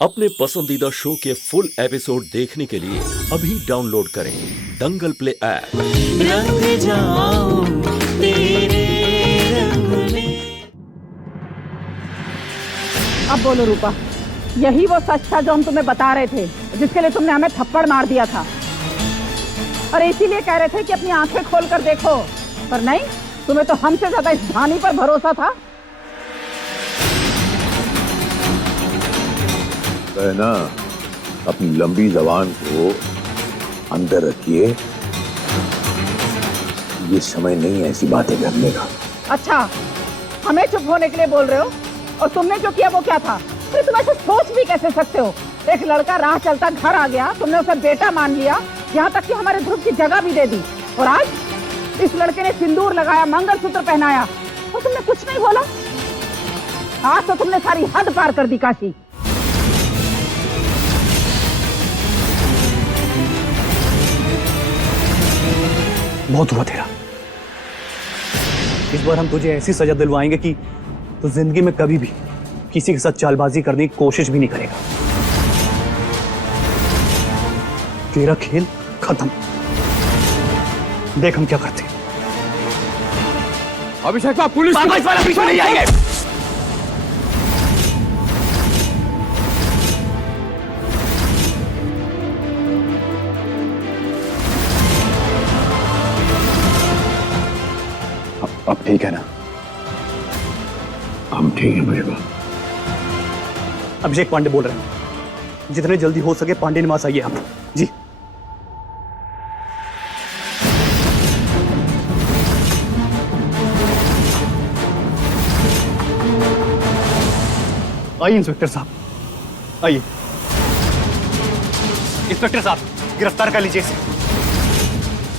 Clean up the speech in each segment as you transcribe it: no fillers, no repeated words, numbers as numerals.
अपने पसंदीदा शो के फुल एपिसोड देखने के लिए अभी डाउनलोड करें दंगल प्ले ऐप। रंग जाऊं तेरे रंग में। अब बोलो रूपा, यही वो सच था जो हम तुम्हें बता रहे थे, जिसके लिए तुमने हमें थप्पड़ मार दिया था और इसीलिए कह रहे थे कि अपनी आंखें खोलकर देखो, पर नहीं, तुम्हें तो हमसे ज्यादा इस धानी पर भरोसा था। ना अपनी लंबी जबान को अंदर रखिए, ये समय नहीं है ऐसी बातें करने का। अच्छा, हमें चुप होने के लिए बोल रहे हो, और तुमने जो किया वो क्या था? फिर तुम ऐसे सोच भी कैसे सकते हो? एक लड़का राह चलता घर आ गया, तुमने उसे बेटा मान लिया, यहाँ तक कि हमारे ध्रुव की जगह भी दे दी, और आज इस लड़के ने सिंदूर लगाया, मंगलसूत्र पहनाया और तुमने कुछ नहीं बोला। आज तो तुमने सारी हद पार कर दी काशी। बहुत हुआ तेरा। इस बार हम तुझे ऐसी सजा दिलवाएंगे कि तू जिंदगी में कभी भी किसी के साथ चालबाजी करने की कोशिश भी नहीं करेगा। तेरा खेल खत्म। देख हम क्या करते हैं। अभिषेक का पुलिस वाला पीछे नहीं जाएंगे। अब ठीक है ना? हम ठीक है मेरे बाप। अभिषेक पांडे बोल रहे हैं, जितने जल्दी हो सके पांडे निवास आइए आप। जी आइए इंस्पेक्टर साहब, आइए। इंस्पेक्टर साहब, गिरफ्तार कर लीजिए इसे।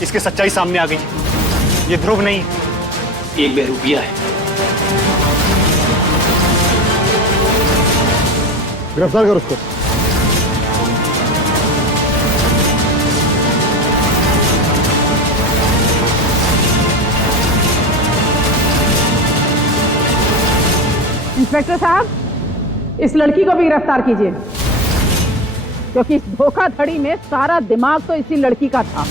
इसकी सच्चाई सामने आ गई। ये ध्रुव नहीं, एक बेरूपिया है। गिरफ्तार कर उसको। इंस्पेक्टर साहब, इस लड़की को भी गिरफ्तार कीजिए, क्योंकि इस धोखाधड़ी में सारा दिमाग तो इसी लड़की का था।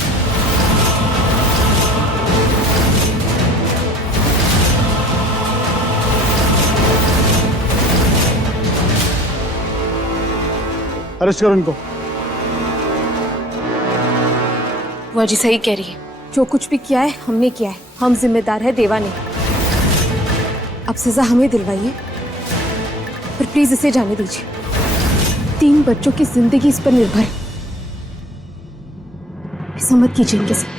अरेस्ट करो इनको। वो जी सही कह रही है, जो कुछ भी किया है हमने किया है, हम जिम्मेदार है, देवा नहीं। अब सजा हमें दिलवाइए, पर प्लीज इसे जाने दीजिए। 3 बच्चों की जिंदगी इस पर निर्भर है। ऐसा मत कीजिए इनके साथ।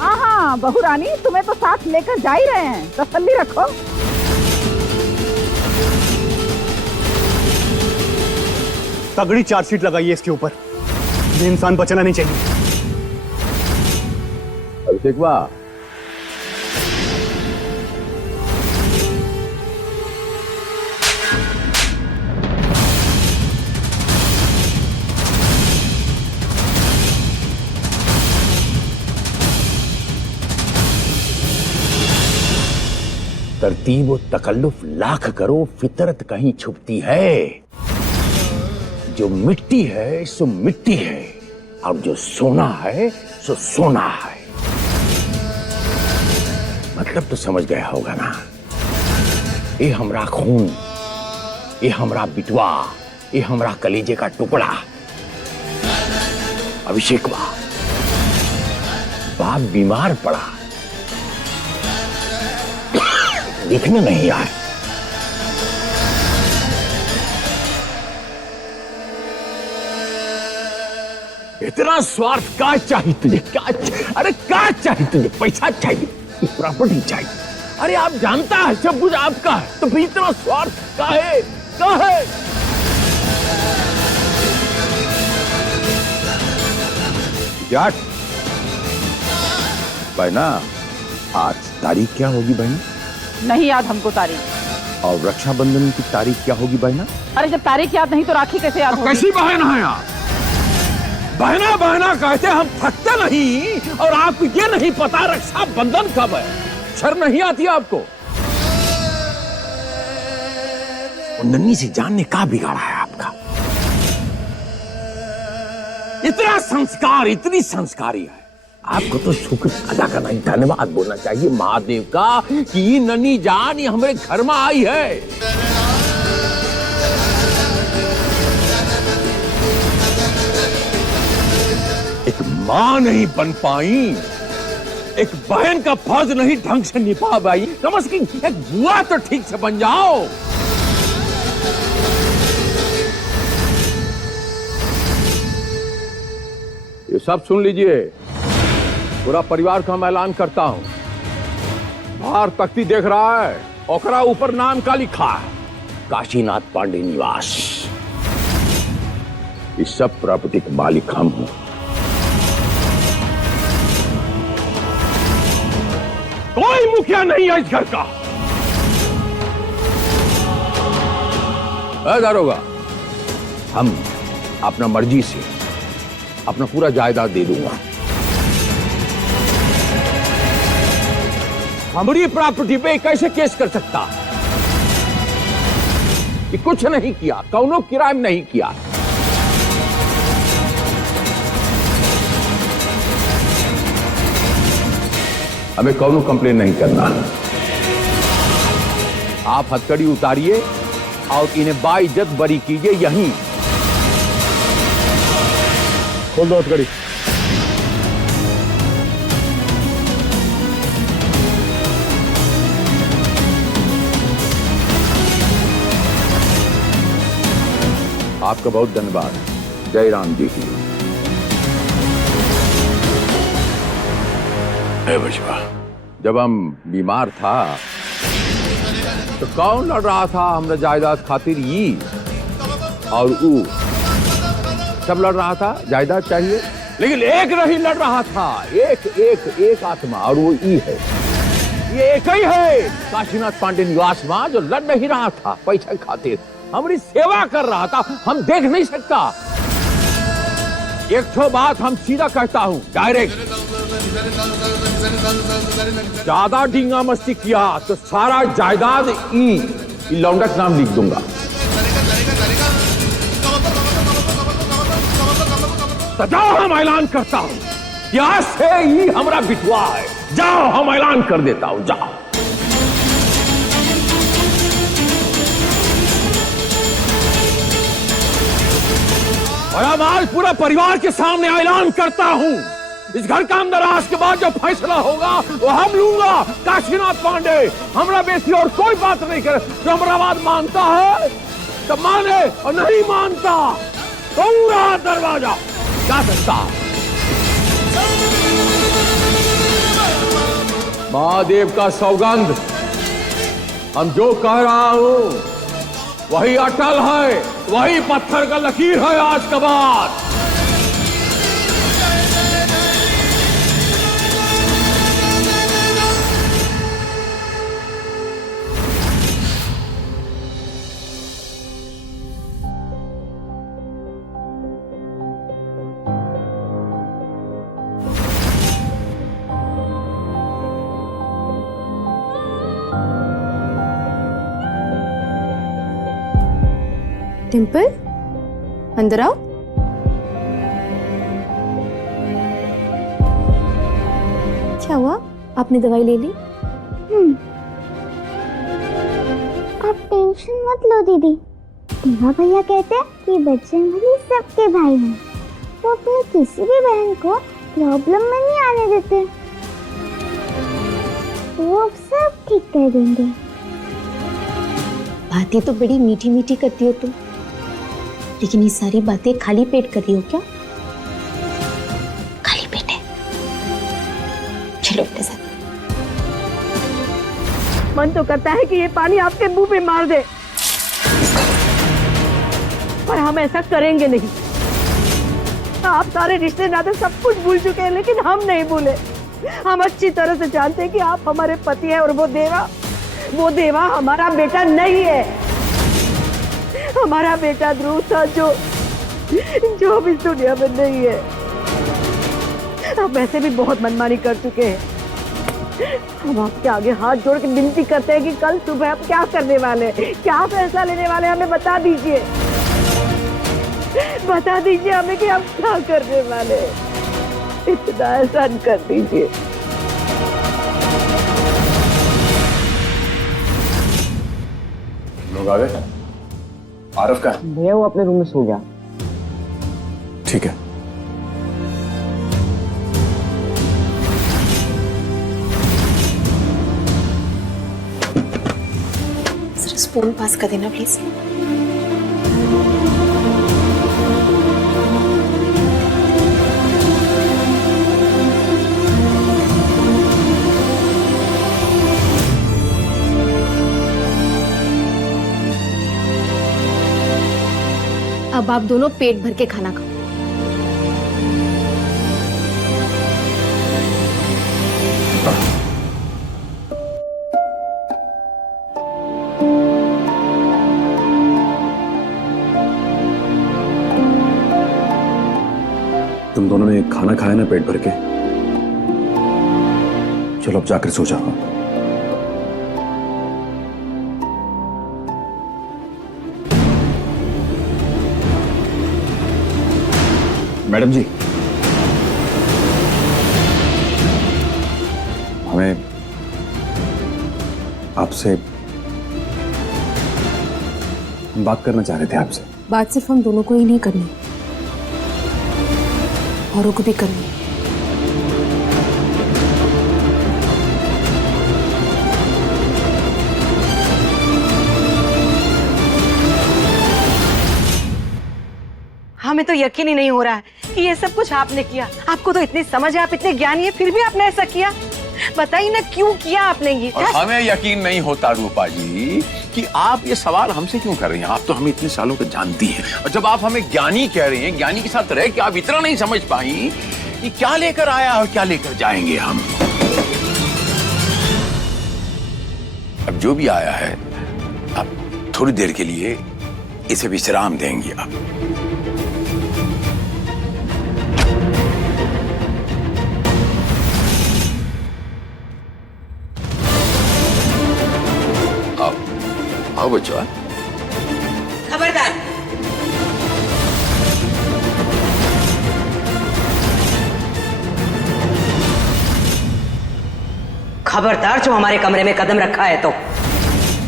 हाँ हाँ बहू रानी, तुम्हें तो साथ लेकर जा ही रहे हैं, तसल्ली रखो। तगड़ी चार्जशीट लगाइए इसके ऊपर। ये इंसान बचना नहीं चाहिए। अभिषेक वाह, तरतीब और तकल्लुफ लाख करो, फितरत कहीं छुपती है। जो मिट्टी है सो मिट्टी है, और जो सोना है सो सोना है। मतलब तो समझ गया होगा ना? ये हमरा खून, ये हमरा बिटवा, ये हमरा कलेजे का टुकड़ा अभिषेक बाप बीमार पड़ा, दिखने नहीं आए। इतना स्वार्थ का चाहिए तुझे? अरे क्या चाहिए तुझे? पैसा चाहिए, प्रॉपर्टी चाहिए। अरे आप जानता है सब कुछ आपका है, तो फिर इतना स्वार्थ का है? जाट बहना, आज तारीख क्या होगी बहना? नहीं याद हमको तारीख। और रक्षाबंधन की तारीख क्या होगी बहना? अरे जब तारीख याद नहीं तो राखी कैसे याद होगी? कैसी बहन है आप? बहना बहना कहते हम थकते नहीं, और आपको ये नहीं पता रक्षाबंधन कब है? शर्म नहीं आती आपको? और नन्ही से जान ने क्या बिगाड़ा है आपका? इतना संस्कार, इतनी संस्कारी है, आपको तो शुक्र अदा करना, धन्यवाद बोलना चाहिए महादेव का कि ये नन्ही जान ये हमारे घर में आई है। एक मां नहीं बन पाई, एक बहन का फर्ज नहीं ढंग से निभा पाई, कम से कम एक बुआ तो ठीक से बन जाओ। ये सब सुन लीजिए, पूरा परिवार का मैं ऐलान करता हूं। बाहर तख्ती देख रहा है, ओकरा ऊपर नाम का लिखा है, काशीनाथ पांडे निवास। इस सब प्रॉपर्टी के मालिक हम हूं। कोई मुखिया नहीं है इस घर का। दारोगा, हम अपना मर्जी से अपना पूरा जायदाद दे दूंगा। हमारी प्रॉपर्टी पे कैसे केस कर सकता? कि कुछ नहीं किया, कौनो क्राइम नहीं किया। हमें कौनो कंप्लेन नहीं करना। आप हथकड़ी उतारिए और इन्हें बाइज्जत बरी कीजिए यहीं। खोल दो हथकड़ी। आपका बहुत धन्यवाद। जय राम जी की। बचवा, जब हम बीमार था तो कौन लड़ रहा था हमरा जायदाद खातिर? ये और ऊ सब लड़ रहा था, जायदाद चाहिए, लेकिन एक नहीं लड़ रहा था, एक आत्मा, और वो ई है। ये एक ही है काशीनाथ पांडे निवास मां, जो लड़ नहीं रहा था पैसा खातिर, हमारी सेवा कर रहा था। हम देख नहीं सकता। एक तो बात हम सीधा कहता हूं, डायरेक्ट, ज्यादा ढींगा मस्ती किया तो सारा जायदाद ई लौंडा का नाम लिख दूंगा। तो जाओ, हम ऐलान करता हूं कि आज से ही हमारा बिटवा है। जाओ, हम ऐलान कर देता हूं, जाओ। और अब आज पूरा परिवार के सामने ऐलान करता हूं, इस घर का अंदर आज के बाद जो फैसला होगा वो हम लूंगा। काशीनाथ पांडे हमरा बेसी और कोई बात नहीं करे। जो हमारा बात मानता है तो माने, और नहीं मानता तो पूरा दरवाजा जा सकता। महादेव का सौगंध, हम जो कह रहा हूं वही अटल है, वही पत्थर का लकीर है आज के बाद। टिम्पल, अंदर आओ। क्या हुआ? आपने दवाई ले ली? आप टेंशन मत लो दीदी। देवा भैया कहते हैं कि बजरंगबली सबके भाई हैं। वो अपनी किसी भी बहन को प्रॉब्लम में नहीं आने देते। वो सब ठीक कर देंगे। बातें तो बड़ी मीठी मीठी करती हो तुम, लेकिन ये सारी बातें खाली पेट कर रही हो क्या? खाली पेट है। चलो अपने साथ। मन तो करता है कि ये पानी आपके मुंह पे मार दे, पर हम ऐसा करेंगे नहीं। आप सारे रिश्ते नाते सब कुछ भूल चुके हैं, लेकिन हम नहीं भूले। हम अच्छी तरह से जानते हैं कि आप हमारे पति हैं, और वो देवा हमारा बेटा नहीं है। हमारा बेटा ध्रुव था, जो अब इस दुनिया में नहीं है। हम वैसे भी बहुत मनमानी कर चुके हैं। हम आपके आगे हाथ जोड़ के विनती करते हैं कि कल सुबह आप क्या करने वाले, क्या फैसला लेने वाले, हमें बता दीजिए। बता दीजिए हमें कि आप क्या करने वाले। इतना एहसान कर दीजिए। लोग आ गए? आरफ का भैया वो अपने रूम में सो गया। ठीक है। सर स्पून पास कर देना प्लीज। अब आप दोनों पेट भर के खाना खाओ। तुम दोनों ने खाना खाया ना पेट भर के? चलो अब जाकर सो जाओ। मैडम जी, हमें आपसे बात करना चाह रहे थे आपसे। बात सिर्फ हम दोनों को ही नहीं करनी, औरों को भी करनी। हमें तो यकीन ही नहीं हो रहा है कि ये सब कुछ आपने किया। आपको तो इतनी समझ है, आप इतने ज्ञानी है, फिर भी आपने ऐसा किया। बताइए ना क्यों किया आपने ये। और हमें यकीन नहीं होता रूपा जी कि आप ये सवाल हमसे क्यों कर रही हैं। आप तो हमें इतने सालों से जानती हैं, और जब आप हमें ज्ञानी कह रही हैं, ज्ञानी के साथ रह के आप इतना नहीं समझ पाई कि क्या लेकर आया और क्या लेकर जाएंगे हम। अब जो भी आया है, अब थोड़ी देर के लिए इसे विश्राम देंगे आप। आओ बच्चों। खबरदार, खबरदार जो हमारे कमरे में कदम रखा है तो।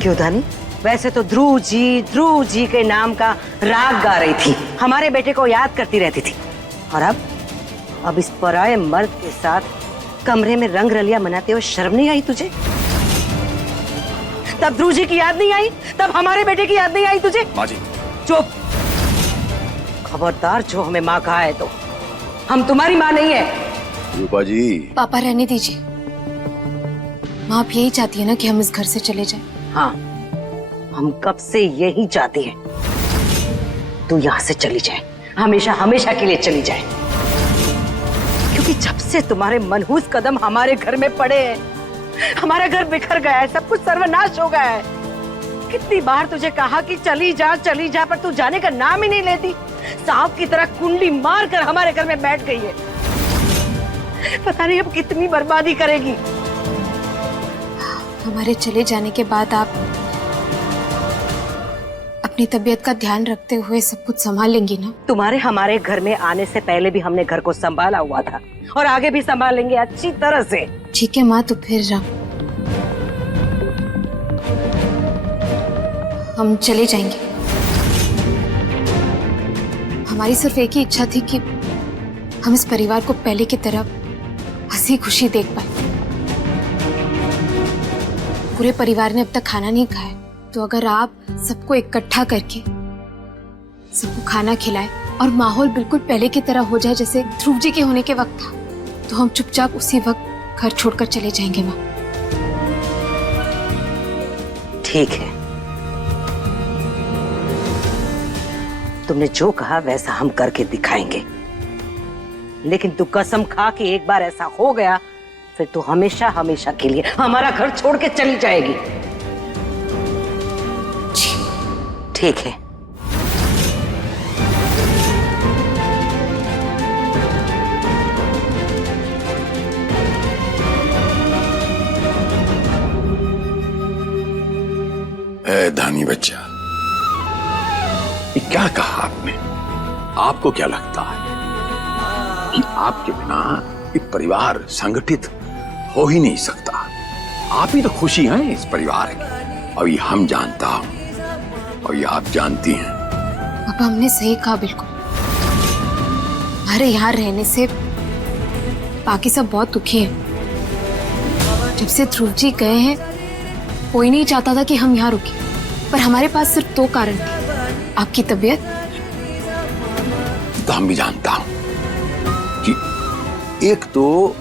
क्यों धानी? वैसे तो ध्रुव जी के नाम का राग गा रही थी, हमारे बेटे को याद करती रहती थी। और अब इस पराये मर्द के साथ कमरे में रंग रलिया मनाते हुए शर्म नहीं आई तुझे? तब ध्रुव जी की याद नहीं आई, तब हमारे बेटे की याद नहीं आई तुझे? माँ जी चुप। खबरदार जो हमें माँ कहा है तो। हम तुम्हारी माँ नहीं है। रूपा जी, पापा रहने दीजिए। माँ आप यही चाहती है ना कि हम इस घर से चले जाएं। हाँ, हम कब से यही चाहते हैं तू यहाँ से चली जाए, हमेशा हमेशा के लिए चली जाए। क्योंकि जब से तुम्हारे मनहूस कदम हमारे घर में पड़े हैं, हमारा घर बिखर गया है, सब कुछ सर्वनाश हो गया है। कितनी बार तुझे कहा कि चली जा, पर तू जाने का नाम ही नहीं लेती। सांप की तरह कुंडली मार कर हमारे घर में बैठ गई है। पता नहीं अब कितनी बर्बादी करेगी। हमारे चले जाने के बाद आप अपनी तबीयत का ध्यान रखते हुए सब कुछ संभाल लेंगी ना? तुम्हारे हमारे घर में आने से पहले भी हमने घर को संभाला हुआ था, और आगे भी संभालेंगे अच्छी तरह से। ठीक है माँ, तो फिर हम चले जाएंगे। हमारी सिर्फ एक ही इच्छा थी कि हम इस परिवार को पहले की तरह हंसी खुशी देख पाए। पूरे परिवार ने अब तक खाना नहीं खाया, तो अगर आप सबको इकट्ठा करके सबको खाना खिलाए और माहौल बिल्कुल पहले की तरह हो जाए जैसे ध्रुव जी के होने के वक्त था, तो हम चुपचाप उसी वक्त घर छोड़कर चले जाएंगे माँ। ठीक है, तुमने जो कहा वैसा हम करके दिखाएंगे। लेकिन तू कसम खा कि एक बार ऐसा हो गया फिर तू हमेशा हमेशा के लिए हमारा घर छोड़ के चली जाएगी। ठीक है। धानी बच्चा, ये क्या कहा आपने? आपको क्या लगता है कि आपके बिना एक परिवार संगठित हो ही नहीं सकता? आप ही तो खुशी हैं इस परिवार की, और ये हम जानता हूं और ये आप जानती हैं। पापा हमने सही कहा, बिल्कुल। हमारे यहाँ रहने से बाकी सब बहुत दुखी है। जब से ध्रुव जी गए हैं, कोई नहीं चाहता था कि हम यहाँ रुके, पर हमारे पास सिर्फ 2 कारण थे, आपकी तबीयत। तो हम भी जानता हूं कि एक तो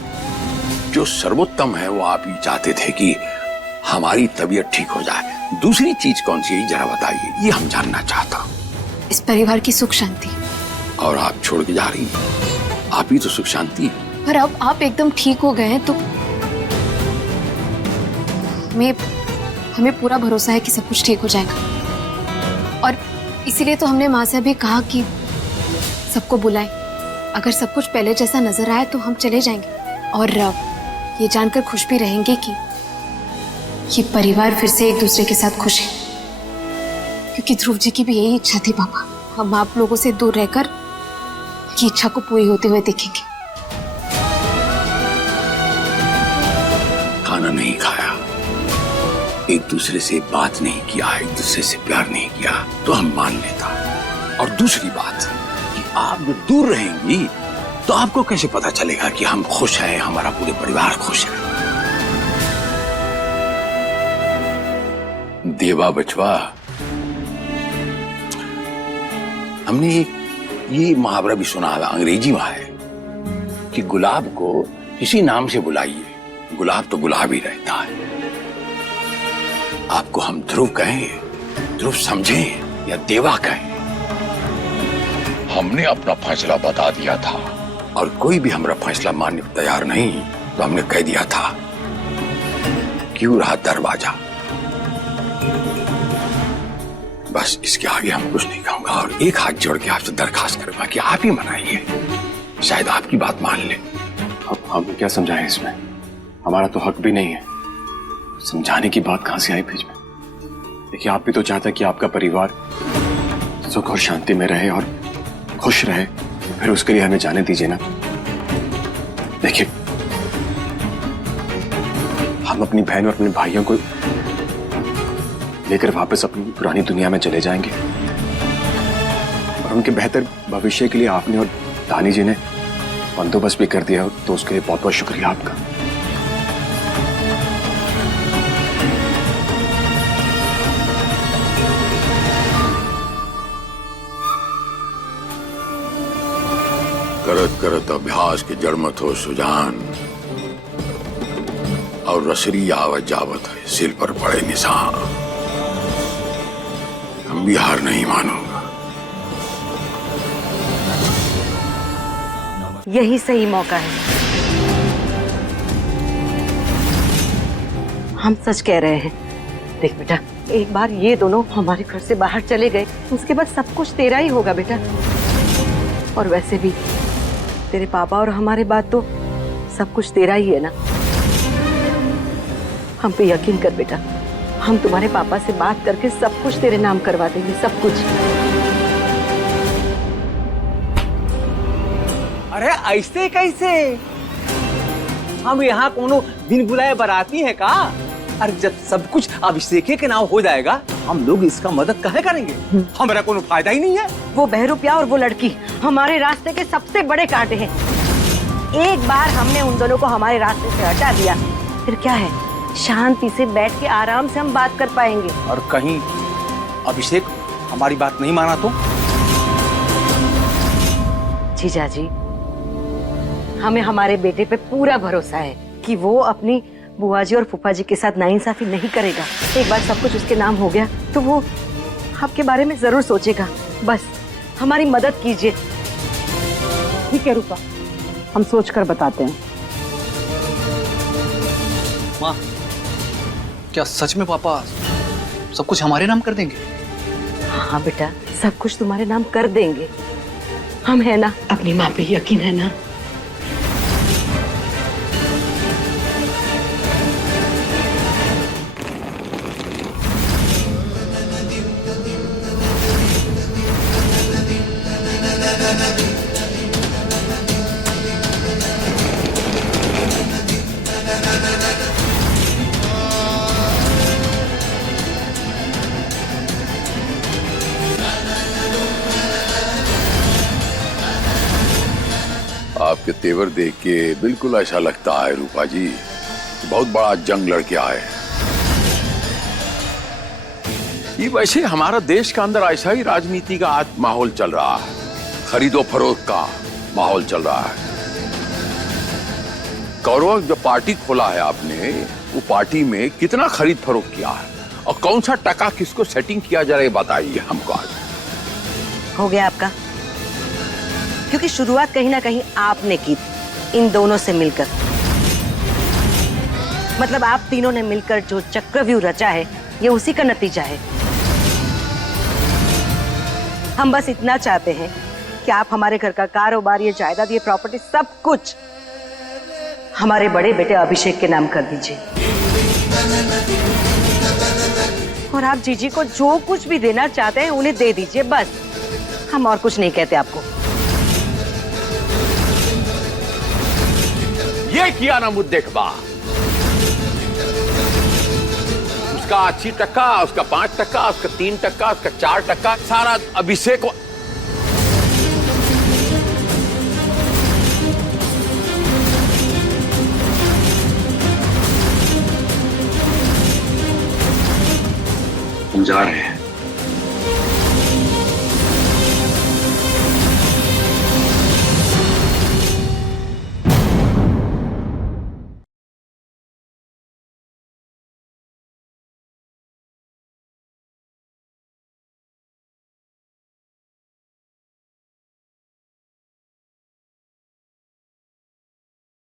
जो सर्वोत्तम है वो आप ही चाहते थे कि हमारी तबीयत ठीक हो जाए। दूसरी चीज कौन सी है जरा बताइए, ये हम जानना चाहता हूं। इस परिवार की सुख शांति। और आप छोड़ के जा रही हैं, आप ही तो सुख शांति। पर अब आप एकदम ठीक हो गए हैं तो हमें पूरा भरोसा है कि सब कुछ ठीक हो जाएगा। और इसीलिए तो हमने माँ से भी कहा कि सबको बुलाएं। अगर सब कुछ पहले जैसा नजर आए तो हम चले जाएंगे, और ये जानकर खुश भी रहेंगे कि ये परिवार फिर से एक दूसरे के साथ खुश है। क्योंकि ध्रुव जी की भी यही इच्छा थी पापा, हम आप लोगों से दूर रहकर की इच्छा को पूरी होते हुए देखेंगे। खाना नहीं खाया, एक दूसरे से बात नहीं किया, एक दूसरे से प्यार नहीं किया तो हम मान लेता। और दूसरी बात कि आप जो दूर रहेंगी तो आपको कैसे पता चलेगा कि हम खुश हैं, हमारा पूरे परिवार खुश है? देवा बचवा, हमने ये मुहावरा भी सुना है, अंग्रेजी में है कि गुलाब को किसी नाम से बुलाइए, गुलाब तो गुलाब ही रहता है। आपको हम ध्रुव कहें, ध्रुव समझें या देवा कहें, हमने अपना फैसला बता दिया था। और कोई भी हमारा फैसला मानने को तैयार नहीं तो हमने कह दिया था, क्यों रहा दरवाजा। बस इसके आगे हम कुछ नहीं कहूंगा, और एक हाथ जोड़ के आपसे दरखास्त करूंगा कि आप ही मनाइए, शायद आपकी बात मान ले। अब हम क्या समझाएं इसमें? हमारा तो हक भी नहीं है। समझाने की बात कहां से आई बीच में? देखिए, आप भी तो चाहते हैं कि आपका परिवार सुख और शांति में रहे और खुश रहे, फिर उसके लिए हमें जाने दीजिए ना। देखिए, हम अपनी बहन और अपने भाइयों को लेकर वापस अपनी पुरानी दुनिया में चले जाएंगे, और उनके बेहतर भविष्य के लिए आपने और दानी जी ने बंदोबस्त भी कर दिया, तो उसके लिए बहुत बहुत शुक्रिया आपका। करत करत अभ्यास के जड़मत हो सुजान, और रसरी आवत जावत है सिर पर पड़े निशान। हम भी हार नहीं मानूंगा। यही सही मौका है। हम सच कह रहे हैं। देख बेटा, एक बार ये दोनों हमारे घर से बाहर चले गए, उसके बाद सब कुछ तेरा ही होगा बेटा। और वैसे भी तेरे पापा और हमारे बाद तो सब कुछ तेरा ही है ना। हम पे यकीन कर बेटा, हम तुम्हारे पापा से बात करके सब कुछ तेरे नाम करवा देंगे, सब कुछ। अरे ऐसे कैसे? हम यहाँ कोनो बिन बुलाए बराती है का? अरे जब सब कुछ अभिषेक के नाम हो जाएगा, हम लोग इसका मदद काहे करेंगे? हमारा कोनो फायदा ही नहीं है। वो बहरूपिया और वो लड़की हमारे रास्ते के सबसे बड़े कांटे हैं। एक बार हमने उन दोनों को हमारे रास्ते से हटा दिया, फिर क्या है, शांति से बैठ के आराम से हम बात कर पाएंगे। और कहीं अभिषेक हमारी बात नहीं माना तो? जीजा जी, हमें हमारे बेटे पे पूरा भरोसा है कि वो अपनी बुआ जी और फूफा जी के साथ नाइंसाफी नहीं करेगा। एक बार सब कुछ उसके नाम हो गया तो वो आपके बारे में जरूर सोचेगा। बस हमारी मदद कीजिए। ठीक है रूपा, हम सोच कर बताते हैं। माँ, क्या सच में पापा सब कुछ हमारे नाम कर देंगे? हाँ बेटा, सब कुछ तुम्हारे नाम कर देंगे। हम है ना, अपनी माँ पे यकीन है ना। आपके तेवर देख के बिल्कुल ऐसा लगता है रूपा जी, बहुत बड़ा जंग लड़के आए। ये वैसे हमारा देश के अंदर ऐसा ही राजनीति का आज माहौल चल रहा है, खरीदो फरोख्त का माहौल चल रहा है। कौरव जो पार्टी खोला है आपने, वो पार्टी में कितना खरीद फरोख्त किया है और कौन सा टका किसको सेटिंग किया जा रहा है बताइए हमको आज। हो गया आपका, क्योंकि शुरुआत कहीं ना कहीं आपने की इन दोनों से मिलकर। मतलब आप तीनों ने मिलकर जो चक्रव्यूह रचा है, ये उसी का नतीजा है। हम बस इतना चाहते हैं कि आप हमारे घर का कारोबार, ये जायदाद, ये प्रॉपर्टी, सब कुछ हमारे बड़े बेटे अभिषेक के नाम कर दीजिए। और आप जीजी को जो कुछ भी देना चाहते हैं उन्हें दे दीजिए, बस। हम और कुछ नहीं कहते आपको। ये किया ना मुद्दे के बाद, उसका 80%, उसका 5%, उसका 3%, उसका 4%, सारा अभिषेक। हम जा रहे हैं।